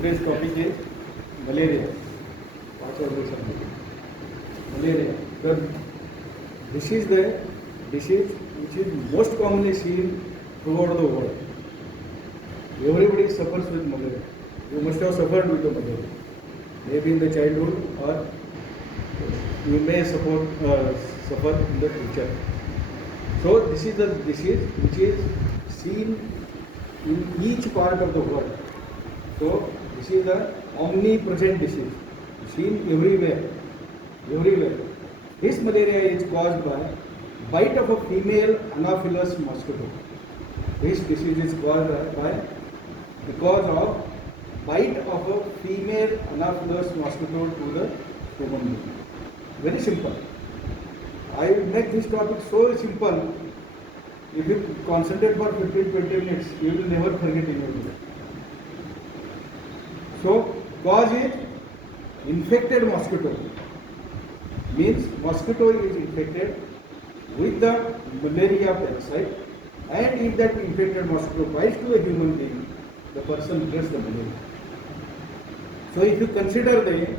Today's topic is malaria. What was this topic? Malaria. This is the disease which is most commonly seen throughout the world. Everybody suffers with malaria. You must have suffered with the malaria. Maybe in the childhood or you may suffer in the future. So this is the disease which is seen in each part of the world. So this is the omnipresent disease, seen everywhere, everywhere. This malaria is caused by bite of a female Anopheles mosquito. This disease is caused by because of bite of a female Anopheles mosquito to the human being. Very simple. I will make this topic so simple. If you concentrate for 15-20 minutes, you will never forget anything. So, cause is infected mosquito. Means mosquito is infected with the malaria parasite, and if that infected mosquito bites to a human being, the person gets the malaria. So, if you consider the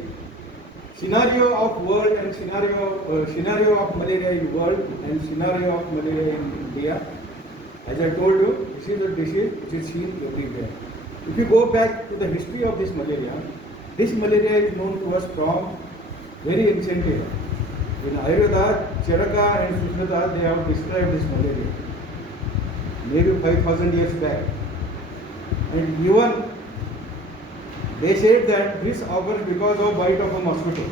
scenario of world and scenario of malaria in world and scenario of malaria in India, as I told you, this is a disease which is seen everywhere. If you go back to the history of this malaria is known to us from very ancient era. In Ayurveda, Charaka and Sushruta, they have described this malaria maybe 5,000 years back. And even they said that this occurs because of bite of a mosquito.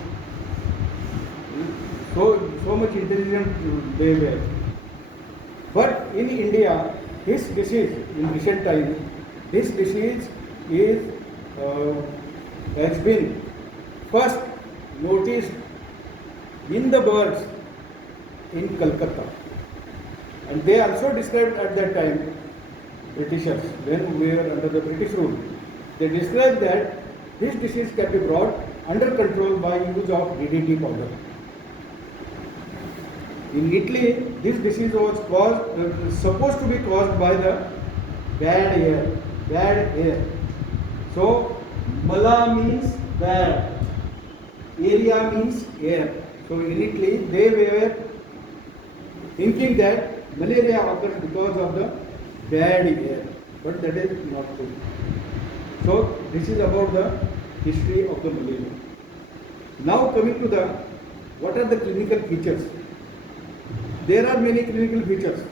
So much intelligent they were. But in India, this disease in recent times, this disease is has been first noticed in the birds in Calcutta, and they also described at that time, Britishers, when we were under the British rule, they described that this disease can be brought under control by use of DDT powder. In Italy, this disease was supposed to be caused by the bad air. So, mala means bad, area means air. So, in Italy, they were thinking that malaria occurs because of the bad air, but that is not true. So, this is about the history of the malaria. Now, coming to what are the clinical features? There are many clinical features,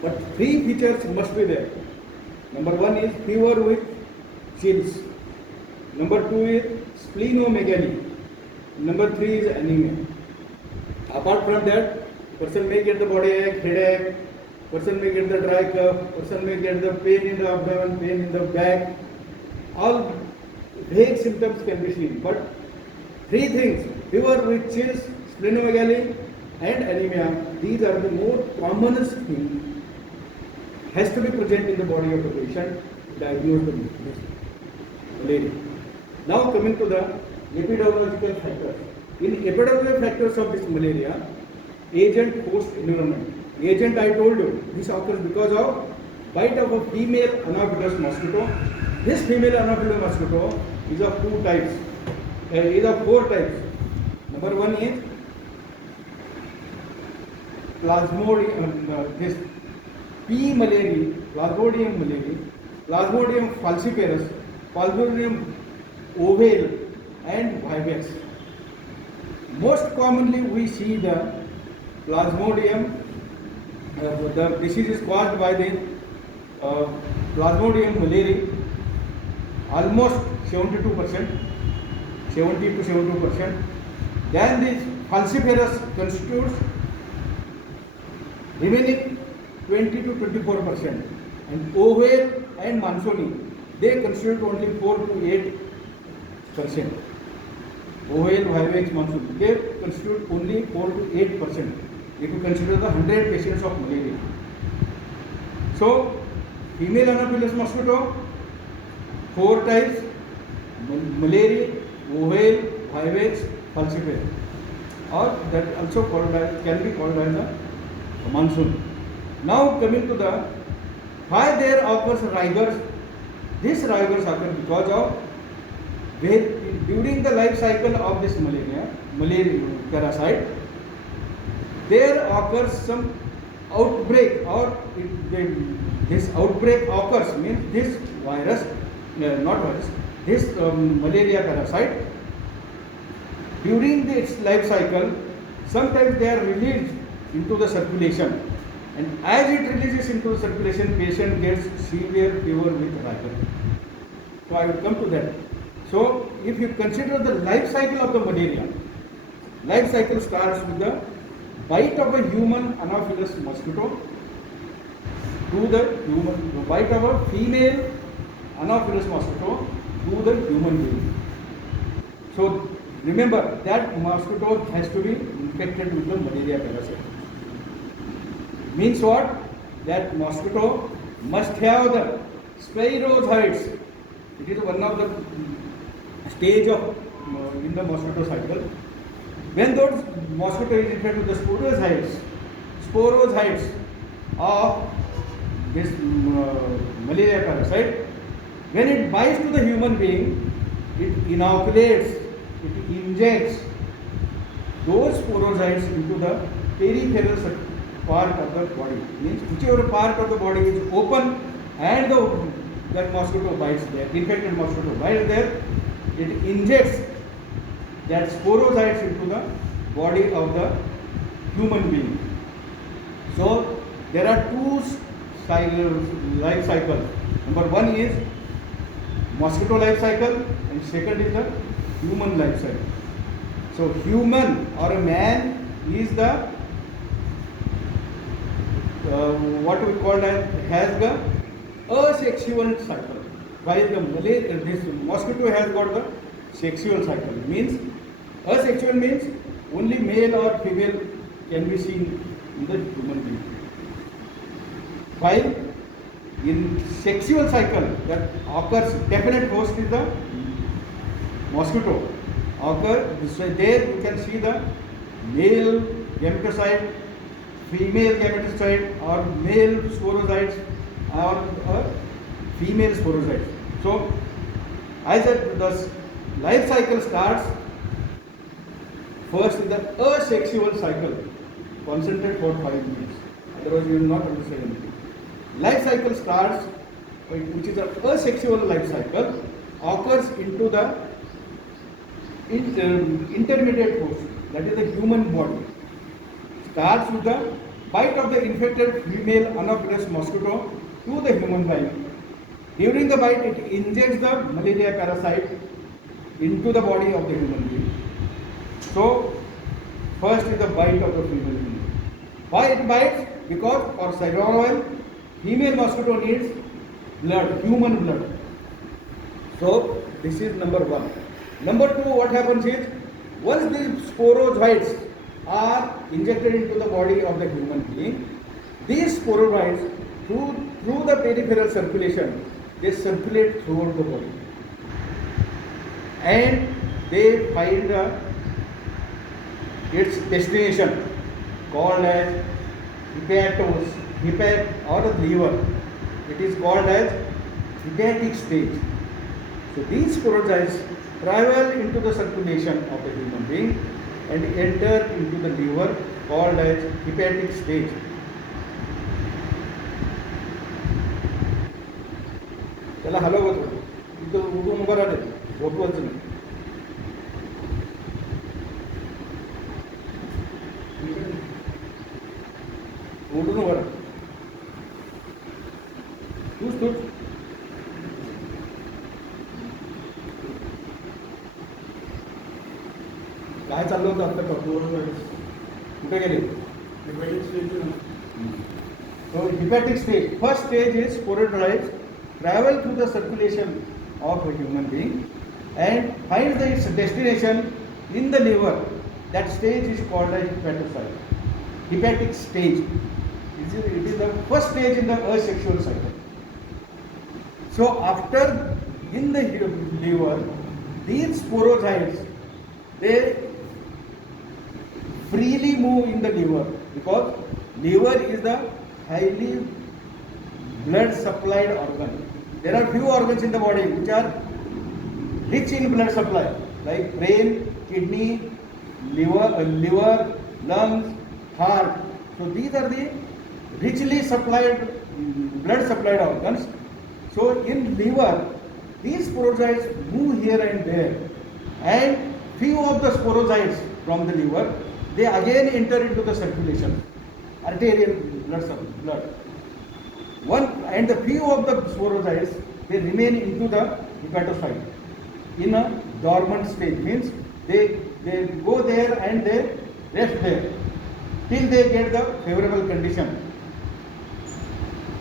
but 3 features must be there. Number 1 is fever with chills. Number 2 is splenomegaly. Number 3 is anemia. Apart from that, person may get the body ache, headache, person may get the dry cough, person may get the pain in the abdomen, pain in the back. All vague symptoms can be seen, but 3 things: fever with chills, splenomegaly, and anemia. These are the more commonest things has to be present in the body of the patient to diagnose the malaria. Now coming to the epidemiological factors. In epidemiological factors of this malaria, agent host environment. Agent, I told you, this occurs because of bite of a female Anopheles mosquito. This female Anopheles mosquito is of 4 types. Number 1 is Plasmodium, this P. malariae, Plasmodium malariae, Plasmodium falciparum, Plasmodium ovale, and vivax. Most commonly we see the Plasmodium, the disease is caused by the Plasmodium malariae, almost 70 to 72%. Then this falciparum constitutes remaining 20 to 24%, and ovale and Mansoni, they constitute only 4 to 8%. Ovale, vivax, Mansoni, they constitute only 4 to 8% if you consider the 100 patients of malaria. So, female Anopheles mosquito, 4 types: malaria, ovale, vivax, falciparum, or that also can be called by the monsoon. Now coming to the why there occurs rigor This rigors occur because of during the life cycle of this malaria parasite, there occurs some outbreak, or this outbreak occurs means this virus, not virus, this malaria parasite, during its life cycle, sometimes they are released into the circulation, and as it releases into the circulation, patient gets severe fever with rigor. So I will come to that. So if you consider the life cycle of the malaria, life cycle starts with the bite of a human Anopheles mosquito to the bite of a female Anopheles mosquito to the human being. So remember that mosquito has to be infected with the malaria parasite. Means what? That mosquito must have the spirochetes. It is one of the stage of in the mosquito cycle. When those mosquito is infected with the sporozoites of this malaria parasite, when it bites to the human being, it inoculates, it injects those sporozoites into the peripheral part of the body. Means whichever part of the body is open and that mosquito bites there, infected mosquito bites there, it injects that sporozoites into the body of the human being. So there are two life cycles. Number one is mosquito life cycle, and second is the human life cycle. So human or a man is the what we call as has the asexual cycle, while this mosquito has got the sexual cycle. Means asexual means only male or female can be seen in the human being, while in sexual cycle that occurs, definite host is the mosquito occur. There you can see the male gametocyte, female gametocyte, or male sporozoites or female sporozoites. So I said the life cycle starts first in the asexual cycle. Concentrate for 5 minutes, otherwise you will not understand anything. Life cycle starts, which is the asexual life cycle, occurs into the intermediate host, that is the human body. Starts with the bite of the infected female Anopheles mosquito to the human being. During the bite, it injects the malaria parasite into the body of the human being. So first is the bite of the female being. Why it bites? Because for survival, female mosquito needs blood, human blood. So this is number one. Number two, what happens is, once these sporozoites are injected into the body of the human being, these sporozoites through the peripheral circulation, they circulate throughout the body, and they find its destination called as hepat or the liver. It is called as hepatic stage. So these sporozoites travel into the circulation of the human being and enter into the liver, called as hepatic stage. त्याला हलवत होतो, इथं उठून उभं राहते, झोपवच नाही. उठून उभं राहा, तूच काय चाललं होतं आपल्या कपूर कुठे गेले? So hepatic stage, first stage is sporozoites travel through the circulation of a human being and find its destination in the liver. That stage is called as hepatocyte. Hepatic stage. It is the first stage in the asexual cycle. So after in the liver, these sporozoites, they freely move in the liver, because liver is the highly blood supplied organ. there are few organs in the body which are rich in blood supply, like brain, kidney, liver, lungs, heart. So these are the richly supplied blood supplied organs. So in liver, these sporozoites move here and there, and few of the sporozoites from the liver, they again enter into the circulation, arterial blood. One and the few of the sporozoites, they remain into the hepatocyte in a dormant stage, means they go there and they rest there till they get the favorable condition.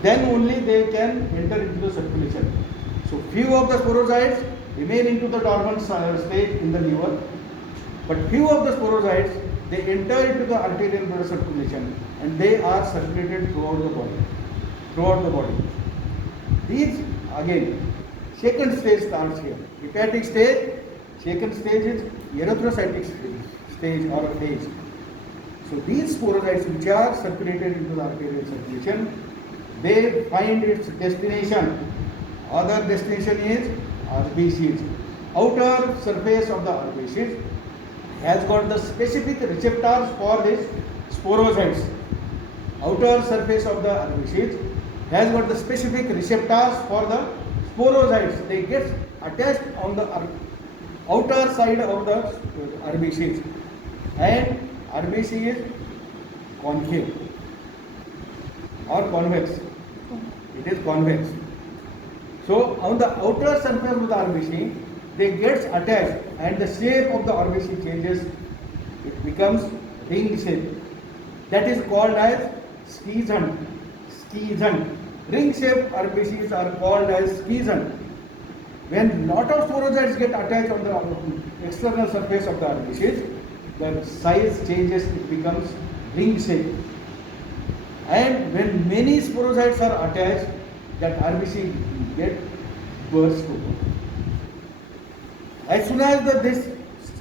Then only they can enter into the circulation. So few of the sporozoites remain into the dormant state in the liver, but few of the sporozoites, they enter into the arterial blood circulation and they are circulated throughout the body. These again, second stage starts here. Hepatic stage, second stage is erythrocytic stage or phase. So these sporozoites which are circulated into the arterial circulation, they find its destination. Other destination is RBCs. Outer surface of the RBCs has got the specific receptors for these sporozoites. Outer surface of the RBCs has got the specific receptors for the sporozoites. They get attached on the outer side of the RBCs, and RBC is concave or convex. It is convex. So on the outer surface of the RBC, they get attached and the shape of the RBC changes. It becomes ring shape. That is called as schizen. Ring shaped RBCs are called as schizen. When lot of sporozoites get attached on the external surface of the RBCs, the size changes, it becomes ring shape. And when many sporozoites are attached, that RBC get burst open. As soon as this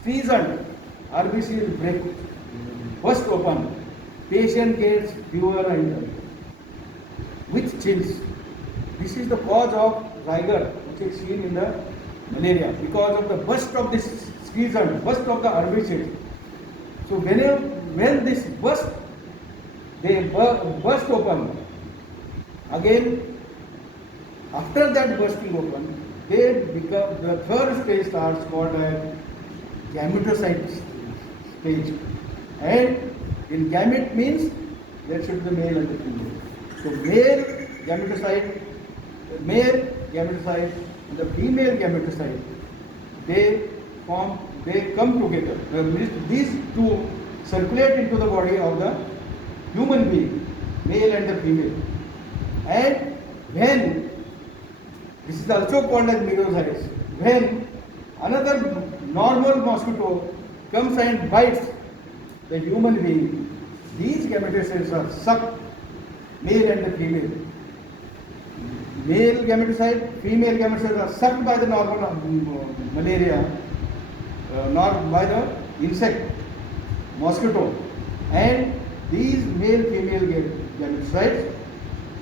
schizen RBC will burst open, patient gets fever and with chills. This is the cause of rigor which is seen in the malaria, because of the burst of this schizen, burst of the RBC. So when this burst, they burst open. Again, after that bursting open, they become, the third stage starts called as gametocyte stage. And in gamete means there should be the male and the female. So male gametocyte and the female gametocyte, they come together. These two circulate into the body of the human being, male and the female. And when, this is also called as meiosis, when another normal mosquito comes and bites the human being, these gametocytes are sucked, male and the female. Male gametocyte, female gametocytes are sucked by the normal malaria, not by the insect, mosquito. And these male-female gametocytes,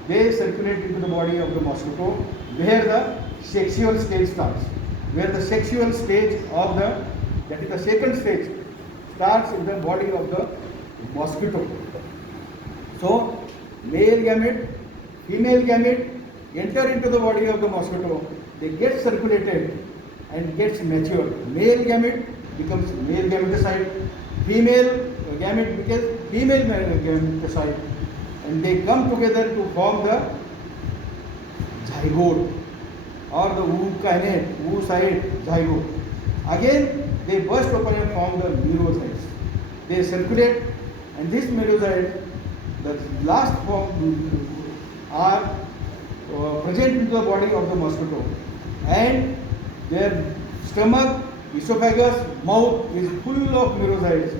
they circulate into the body of the mosquito, where the sexual stage starts. Where the sexual stage of the, that is the second stage, starts in the body of the mosquito. So, male gamete, female gamete enter into the body of the mosquito, they get circulated and gets matured. Male gamete becomes male gametocyte, female gamete becomes female gametocyte, and they come together to form the zygote or the oocyte zygote. Again, they burst open and form the meiocytes. They circulate, and this meiocyte, the last form, are present in the body of the mosquito, and their stomach, esophagus, mouth is full of meiocytes.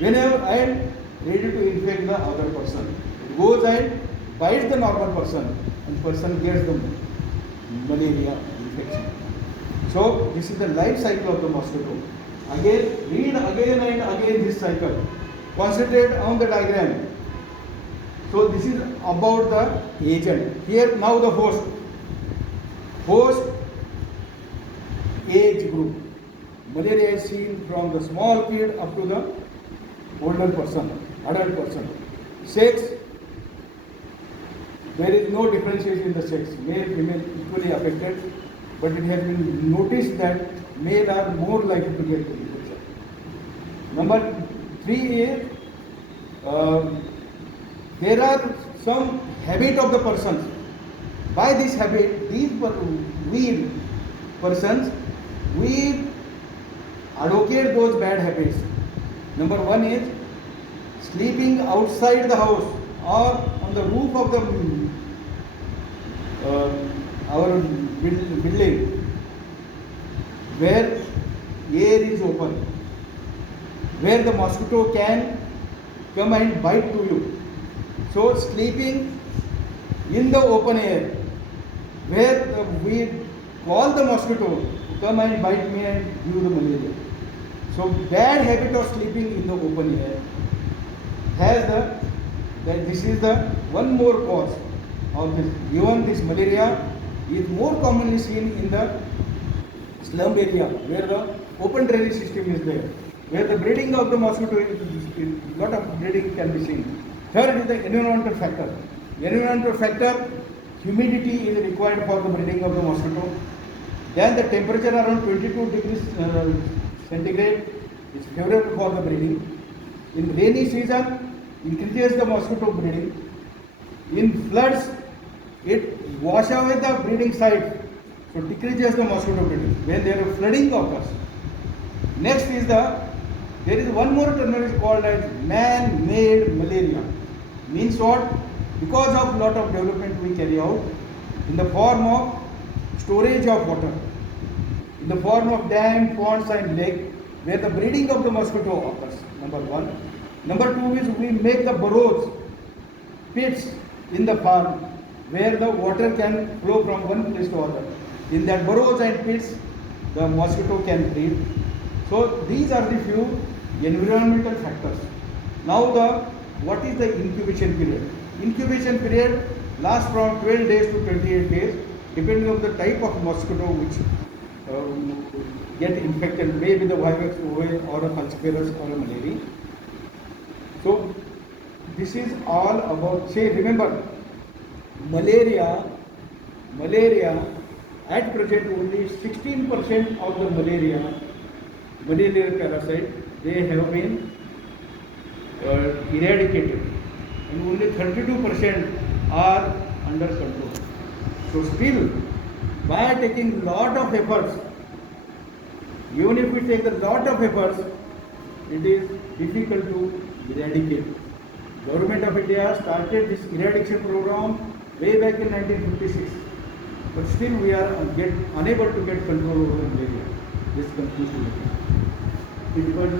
Whenever I am ready to infect the other person, it goes and bites the normal person, and person gets the malaria infection. So this is the life cycle of the mosquito. Again, read again and again this cycle. Concentrate on the diagram. So this is about the agent. Here now the host. host age group. Malaria is seen from the small kid up to the older person, adult person. Sex, there is no differentiation in the sex, male, female equally affected, but it has been noticed that male are more likely to get infection. Number 3 is, there are some habit of the persons. By this habit, we persons, we advocate those bad habits. Number 1 is sleeping outside the house or on the roof of the our building where air is open, where the mosquito can come and bite to you. So sleeping in the open air where we call the mosquito to come and bite me and give the malaria. So bad habit of sleeping in the open air has that this is the one more cause of this. Even this malaria is more commonly seen in the slum area where the open drainage system is there, where the breeding of the mosquito is lot of breeding can be seen. Third is the environmental factor. Environmental factor, humidity is required for the breeding of the mosquito. Then the temperature around 22 degrees centigrade is favorable for the breeding. In rainy season, increases the mosquito breeding. In floods, it washes away the breeding site, so decreases the mosquito breeding when there is flooding occurs. Next is there is one more term called as man-made malaria. Means what? Because of lot of development we carry out in the form of storage of water, in the form of dam, ponds and lake, where the breeding of the mosquito occurs. Number 1. Number 2 is we make the burrows, pits in the farm where the water can flow from one place to other. In that burrows and pits, the mosquito can breed. So these are the few environmental factors. Now what is the incubation period? Incubation period lasts from 12 days to 28 days, depending on the type of mosquito which get infected, maybe the vivax or a falciparum or a malaria. So this is all about, say, remember, malaria at present only 16% of the malaria parasite, they have been eradicated, and only 32% are under control. So still, by taking lot of efforts, even if we take a lot of efforts, it is difficult to eradicate. Government of India started this eradication program way back in 1956, but still we are unable to get control over malaria. This conclusion. It was